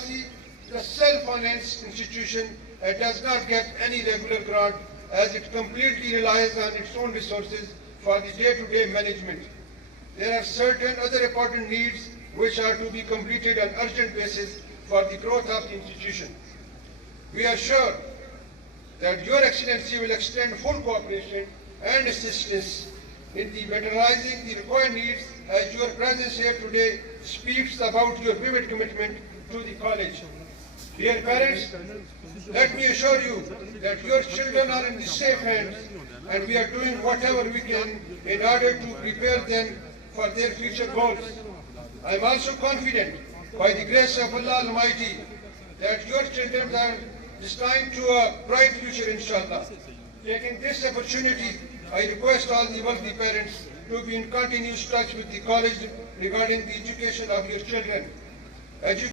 Buttraasi is a self-financed institution and does not get any regular grant as it completely relies on its own resources for the day-to-day management. There are certain other important needs which are to be completed on urgent basis for the growth of the institution. We are sure that Your Excellency will extend full cooperation and assistance in the materializing the required needs, as your presence here today speaks about your vivid commitment to the college. Dear parents, let me assure you that your children are in the safe hands and we are doing whatever we can in order to prepare them for their future goals. I am also confident, by the grace of Allah Almighty, that your children are destined to a bright future, inshallah. Taking this opportunity, I request all the wealthy parents to be in continuous touch with the college regarding the education of your children.